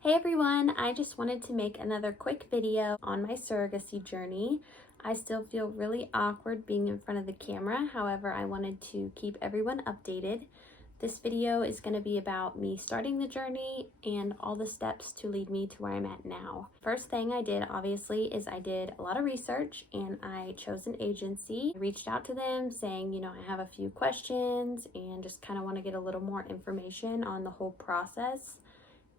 Hey everyone, I just wanted to make another quick video on my surrogacy journey. I still feel really awkward being in front of the camera, however, I wanted to keep everyone updated. This video is going to be about me starting the journey and all the steps to lead me to where I'm at now. First thing I did, obviously, is I did a lot of research and I chose an agency. I reached out to them saying, I have a few questions and just kind of want to get a little more information on the whole process.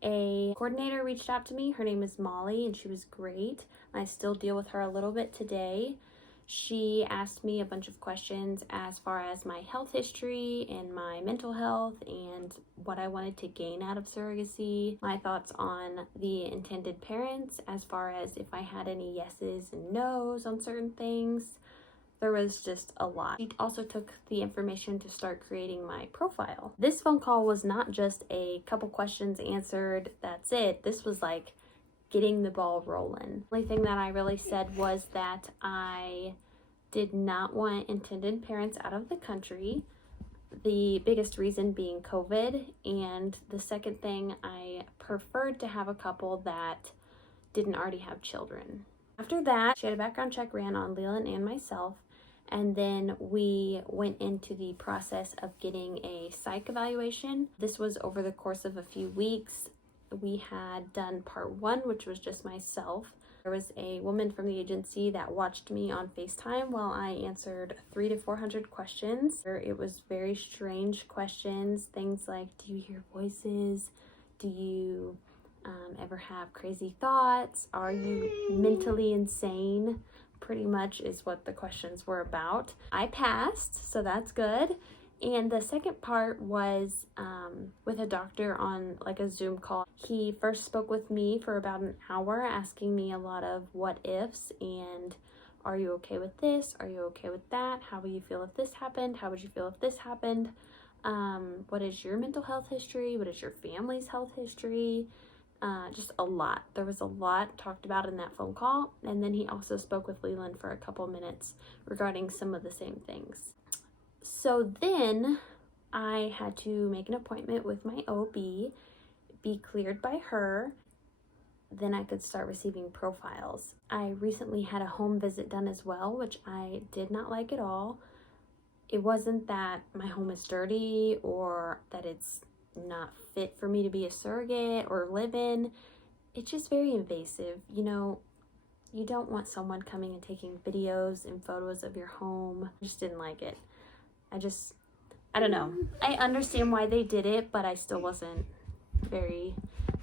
A coordinator reached out to me. Her name is Molly and she was great. I still deal with her a little bit today. She asked me a bunch of questions as far as my health history and my mental health and what I wanted to gain out of surrogacy, my thoughts on the intended parents as far as if I had any yeses and nos on certain things. There was just a lot. She also took the information to start creating my profile. This phone call was not just a couple questions answered, that's it. This was like getting the ball rolling. The only thing that I really said was that I did not want intended parents out of the country. The biggest reason being COVID, and the second thing, I preferred to have a couple that didn't already have children. After that, she had a background check ran on Leland and myself, and then we went into the process of getting a psych evaluation. This was over the course of a few weeks. We had done part one, which was just myself. There was a woman from the agency that watched me on FaceTime while I answered 300 to 400 questions. It was very strange questions, things like, do you hear voices? Do you ever have crazy thoughts? Are you mentally insane? Pretty much is what the questions were about. I passed, so that's good. And the second part was with a doctor on like a Zoom call. He first spoke with me for about an hour, asking me a lot of what ifs and are you okay with this? Are you okay with that? How would you feel if this happened? How would you feel if this happened? What is your mental health history? What is your family's health history? Just a lot. There was a lot talked about in that phone call. And then he also spoke with Leland for a couple minutes regarding some of the same things. So then I had to make an appointment with my OB, be cleared by her. Then I could start receiving profiles. I recently had a home visit done as well, which I did not like at all. It wasn't that my home is dirty or that it's not fit for me to be a surrogate or live in. It's just very invasive. You don't want someone coming and taking videos and photos of your home. I just didn't like it. I don't know. I understand why they did it, but I still wasn't very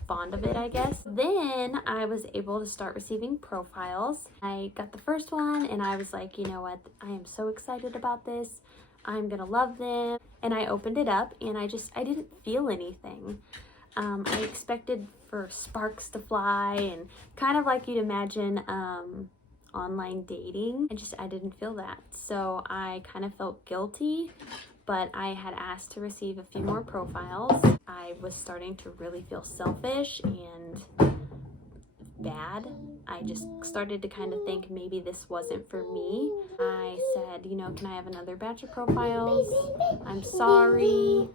fond of it, I guess. Then I was able to start receiving profiles. I got the first one and I was like, you know what? I am so excited about this. I'm gonna love them. And I opened it up and I didn't feel anything. I expected for sparks to fly and kind of like you'd imagine online dating. I didn't feel that. So I kind of felt guilty, but I had asked to receive a few more profiles. I was starting to really feel selfish and bad. I just started to kind of think maybe this wasn't for me. I said, can I have another batch of profiles? I'm sorry.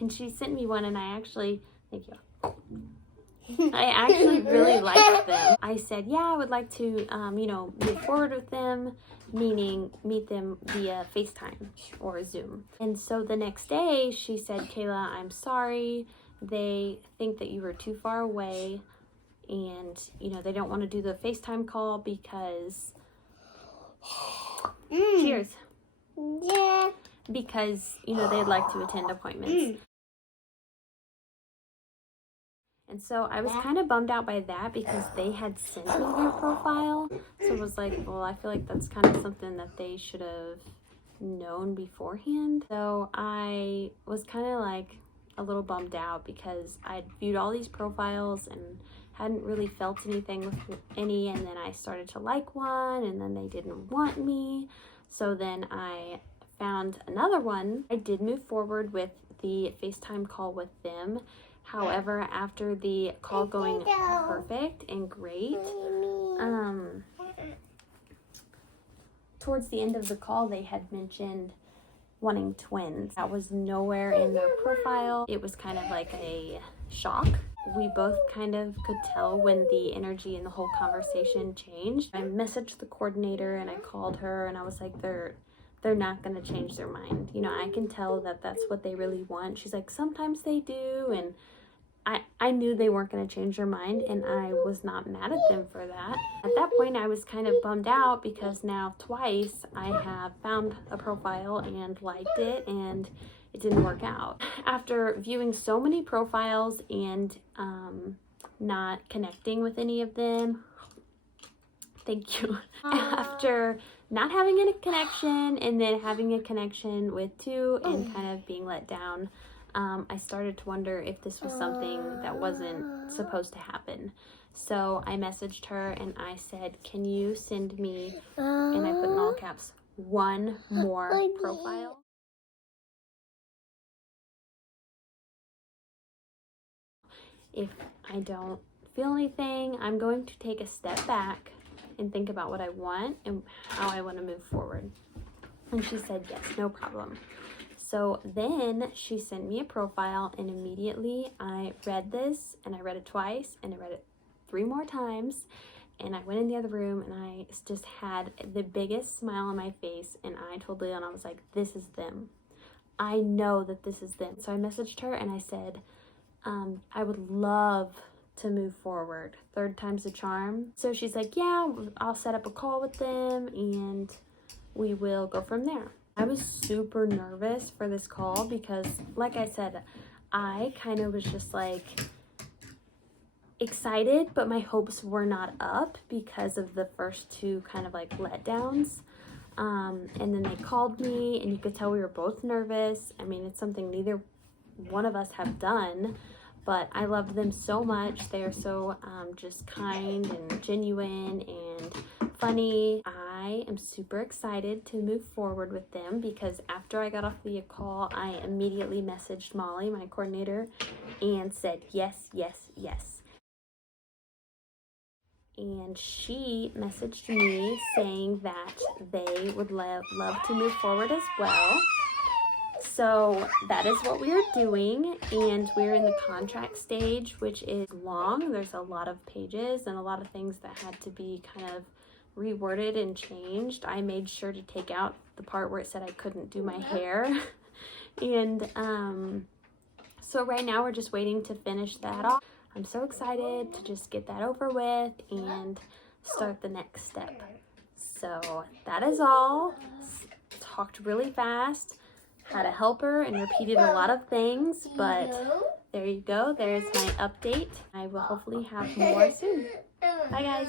And she sent me one and thank you. I actually really liked them. I said, yeah, I would like to, move forward with them, meaning meet them via FaceTime or Zoom. And so the next day she said, Kayla, I'm sorry. They think that you were too far away and, they don't want to do the FaceTime call because, cheers. Yeah. Because, they'd like to attend appointments. And so I was kind of bummed out by that because they had sent me their profile. So it was like, well, I feel like that's kind of something that they should have known beforehand. So I was kind of like a little bummed out because I'd viewed all these profiles and hadn't really felt anything with any. And then I started to like one and then they didn't want me. So then I found another one. I did move forward with the FaceTime call with them. However, after the call going perfect and great, towards the end of the call, they had mentioned wanting twins. That was nowhere in their profile. It was kind of like a shock. We both kind of could tell when the energy in the whole conversation changed. I messaged the coordinator and I called her and I was like, they're not going to change their mind. You know, I can tell that that's what they really want. She's like, sometimes they do. And I knew they weren't going to change their mind, and I was not mad at them for that. At that point, I was kind of bummed out because now twice I have found a profile and liked it, and it didn't work out. After viewing so many profiles and not connecting with any of them, thank you. After not having a connection and then having a connection with two and kind of being let down, I started to wonder if this was something that wasn't supposed to happen. So I messaged her and I said, can you send me, and I put in all caps, one more profile? If I don't feel anything, I'm going to take a step back and think about what I want and how I want to move forward. And she said, yes, no problem. So then she sent me a profile, and immediately I read this, and I read it twice, and I read it 3 more times, and I went in the other room and I just had the biggest smile on my face, and I told Leon, I was like, this is them. I know that this is them. So I messaged her and I said, I would love to move forward. 3rd time's a charm. So she's like, yeah, I'll set up a call with them and we will go from there. I was super nervous for this call because, like I said, I kind of was just like excited, but my hopes were not up because of the first 2 kind of like letdowns. And then they called me and you could tell we were both nervous. I mean, it's something neither one of us have done, but I loved them so much. They are so just kind and genuine and funny. I am super excited to move forward with them because after I got off the call, I immediately messaged Molly, my coordinator, and said yes, yes, yes. And she messaged me saying that they would love to move forward as well. So that is what we are doing, and we're in the contract stage, which is long. There's a lot of pages and a lot of things that had to be kind of reworded and changed. I made sure to take out the part where it said I couldn't do my hair. And so right now we're just waiting to finish that off. I'm so excited to just get that over with and start the next step. So that is all. Talked really fast, had a helper and repeated a lot of things, but there you go. There's my update. I will hopefully have more soon. Bye guys.